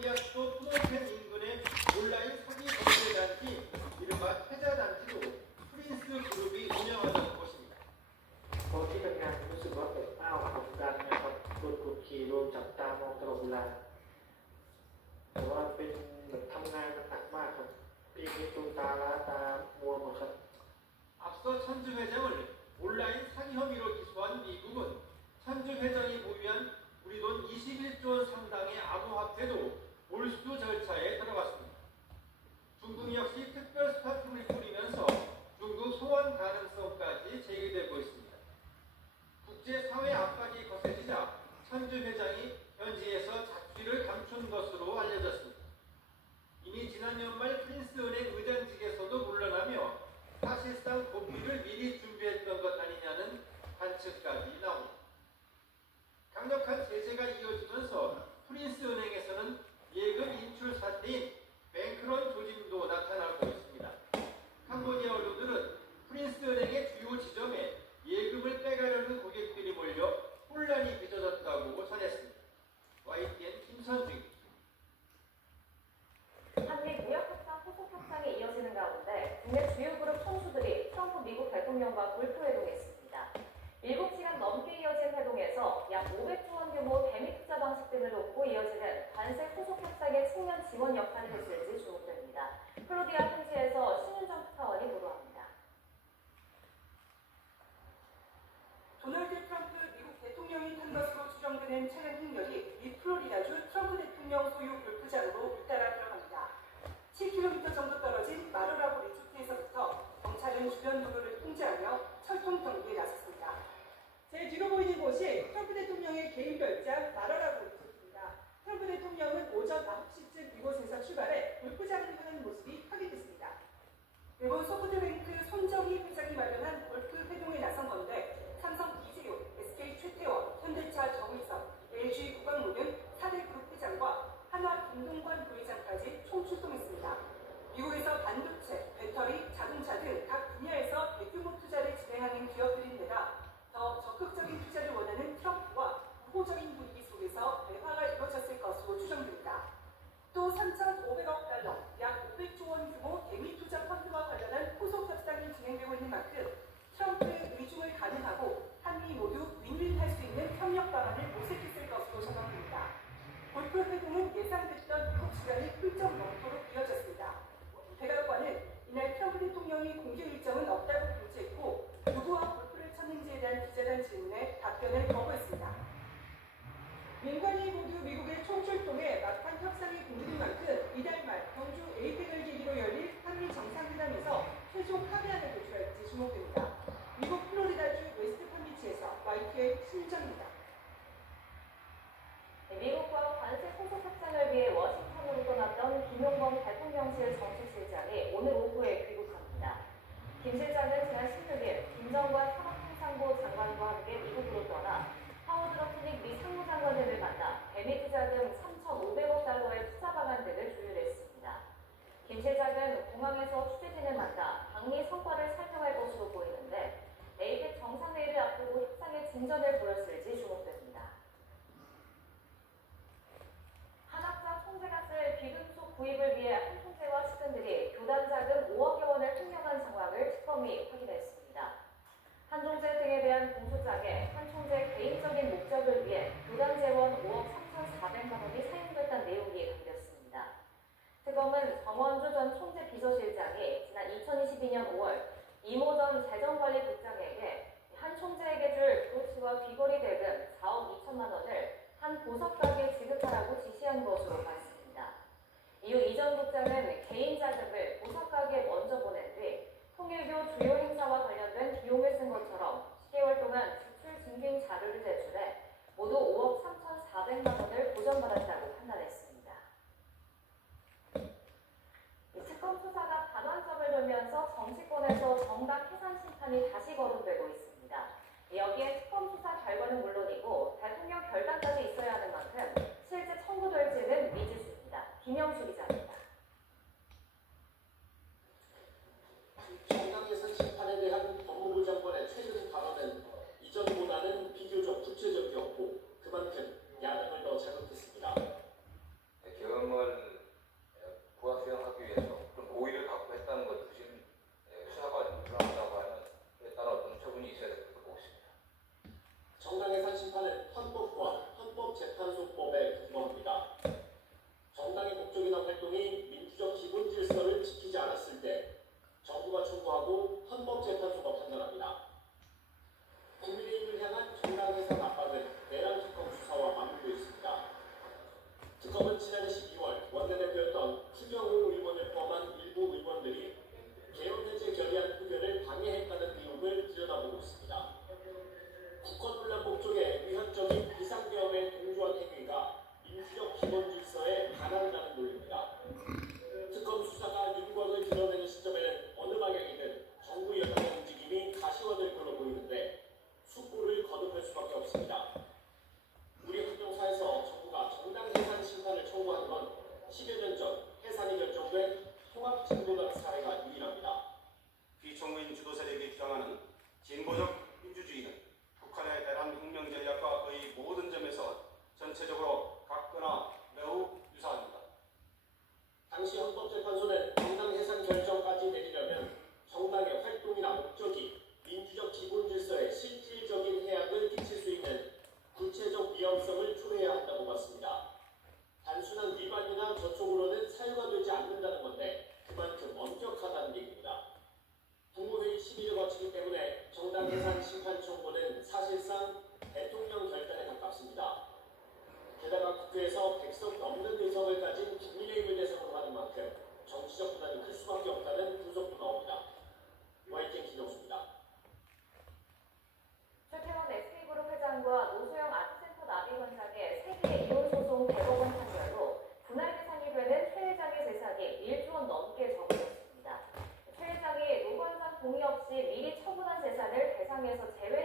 캄보디아 수도 프놈펜 인근의 온라인 사기 범죄 단지 이른바 태자 단지로 프린스 그룹이 운영하던 곳입니다. ตอนที่ทำงานรู้สึกว่าอบอ้าวกดดันนะครับโดนกดขี่โดนจับตามองตลอดเวลาแต่ว่าเป็นแบบทำงานมันหนักมากครับปีนี้ดวงตาล้าตามัวหมดครับ 앞서 천주 회장을 온라인 사기 혐의로 기소한 미국은 천주 회장이 보유한 우리 돈 21조 원 상당의 암호화폐도 몰수 절차에 들어갔습니다. 중국 역시 특별 수사팀을 꾸리면서 중국 소환 가능성까지 제기되고 있습니다. 국제사회 압박이 거세지자 천주 회장이 현지에서 자취를 감춘 것으로 알려졌습니다. 이미 지난 연말 프린스 은행 의장직에서도 물러나며 사실상 복귀를 미리 준비했던 것 아니냐는 관측까지 나옵니다. 강력한 제재가 이어지면서 프린스 은행에서는 예금 인출 사태인 뱅크런 조짐도 나타나고 있습니다. 캄보디아 언론들은 프린스 은행의 주요 지점에 예금을 빼가려는 고객들이 몰려 혼란이 빚어졌다고 전했습니다. YTN 김선중입니다. 한미 무역 협상 후속 협상이 이어지는 가운데 국내 주요 그룹 총수들이 트럼프 미국 대통령과 골프 회동했습니다. 7시간 넘게 이어진 회동에서 약 500조 원 규모 대미 투자 방식 등을 놓고 이어지는 관세 후속 협상의 측면 지원 역할을 했을지 주목됩니다. 플로리다 현지에서 신윤정 특파원이 보도합니다. 도널드 트럼프 미국 대통령이 탄 것으로 추정되는 차량 행렬이 미 플로리다주 트럼프 대통령 소유 골프장으로 잇따라 들어갑니다. 7km 정도 떨어진 마로라고 리조트에서부터 경찰은 주변 도로를 통제하며 철통 경비에 나섰습니다. 제 뒤로 보이는 곳이 트럼프 대통령의 개인 별장 마로라고 리조트입니다. 트럼프 대통령은 오전 9시쯤 이곳에서 출발해 골프장을 향하는 모습이 확인됐습니다. 일본 소프트뱅크 손정희 회장이 마련한 골프 회동에 나선 건데 삼성 이재용, SK 최태원, 현대차 정의석, LG 구광모 등 4대 그룹 회장과 한화 김동관 부회장까지 총출동했습니다. 미국에서 반도체, 배터리, 자동차 등 각 분야에서 대규모 투자를 진행하는 기업들인데다 더 적극적인 투자를 원하는 트럼프와 우호적인 분위기 속에서 대화가 이루어졌을 것으로 추정됩니다. 또 3,500억 달러, 약 500조 원 규모 대미 투자 펀드와 관련한 후속 협상이 진행되고 있는 만큼 트럼프의 의중을 가늠하고 한미 모두 윈윈할 수 있는 협력 방안을 모색했을 것으로 전망됩니다. 골프 회동은 예상됐던 미국 주변이 훌쩍 넘도록 이어졌습니다. 백악관은 이날 트럼프 대통령이 공개 일정은 없다고 공지했고 누구와 골프를 쳤는지에 대한 기자단 질문에 답변을 거부했습니다. 민간이 모두 미국의 총출동에 막판 협상이 공들인 만큼 이달 말 경주 에이펙을 계기로 열릴 한미 정상회담에서 최종 합의안을 도출할지 주목됩니다. 미국 플로리다주 웨스트 palmbeach에서 YTN 신정입니다. 미국과 관세 후속 협상을 위해 워싱턴으로 떠났던 김용범 대통령실 정책실장이 오늘 오후에 귀국합니다. 김 실장은 지난 16일 김정관 산업통상부 장관과 함께 미국으로 떠나 하워드 러트닉 미 상무장관 등을 만나 대미 투자금 3,500억 달러의 투자 방안 등을 조율했습니다. 김 실장은 공항에서 취재진을 만나 방미 성과를 설명할 것으로 보이는데 에이펙 정상회의를 앞두고 협상의 진전을 보였을지 주목됩니다. 한학자 총재가 쓸 비금속 구입을 위해 한 총재와 측근들이 교단 자금 5억여 원을 횡령한 상황을 특검이 확인했습니다. 한 총재 등에 대한 공소장에 한 총재 개인적인 목적을 위해 교단 재원 5억 3,400만 원이 사용됐다는 내용이 담겼습니다. 특검은 정원주 전 총재 비서실장이 지난 2022년 5월 이모 전 재정관리국장에게 한 총재에게 줄 조치와 귀걸이 대금 4억 2천만 원을 한 보석가게에 지급하라고 지시한 것으로 봤습니다. 이후 이 전 국장은 개인 자금을 보석가게에 먼저 보낸 뒤 통일교 주요 행사와 관련된 비용을 쓴 것처럼 10개월 동안 지출 증빙 자료를 제출해 모두 5억 3,400만 원을 보전받았다고 판단했습니다. 특검 수사가 반환점을 돌면서 정치권에서 정당 해산 심판이 다시 거론되고 있습니다. 여기에 특검 수사 결과는 물론이고 대통령 결단까지 있어야 하는 만큼 실제 청구될지는 미지수입니다. 김영수 기자입니다. 정당 예산 심판에 대한 법무부 정권의 최근 발언은 이전보다는 비교적 구체적이었고 그만큼 야당을 더 자극했습니다. 지금 지난 12월 원내대표였던 추경호 의원을 포함한 일부 의원들이 개헌 해제 결의안 표결을 방해했다는 의혹을 들여다보고 있습니다. 국헌 논란 목적에 위헌적인 비상계엄의 동조한 행위가 민주적 기본 질서에 반한다는 논리입니다. 특검 수사가 윤곽을 드러내는 시점에는 어느 방향이든 정부 여당의 움직임이 가시화될 걸로 보이는데 숙고를 거듭할 수밖에 없습니다. 우리 환경사에서 정부가 정당 해산 심판을 청구한 건 10여 년 전 해산이 결정된 통합진보당 사례가 유일합니다. 비총인 주도 세력이 주장하는 진보적 민주주의는 북한의 대남 혁명 전략과 거의 모든 점에서 전체적으로 같거나 매우 유사합니다. 당시 헌법재판소는 정당 해산 결정까지 내리려면 정당의 활동이나 목적이 민주적 기본 질서에 실질적인 해악을 끼칠 수 있는 구체적 위험성을 초래해야 한다고 봤습니다. 단순한 위반이나 저촉으로는 사유가 되지 않는다는 건데 그만큼 엄격하다는 얘기입니다. 국무회의 심의를 거치기 때문에 정당 해산 심판 청구는 사실상 대통령 결단에 가깝습니다. 게다가 국회에서 100석 넘는 의석을 가진 국민의힘을 대상으로 하는 만큼 정치적 부담이 클 수밖에 없다는 분석도 나옵니다. YTN 김영수입니다. 최태원 SK그룹 회장과 노소영 아트센터 나비원장의 세계 이혼 소송 100억 원 판결로 분할 대상이 되는 최 회장의 재산이 1조 원 넘게 적어졌습니다. 최 회장이 노 원장 동의 없이 미리 처분한 재산을 대상에서 제외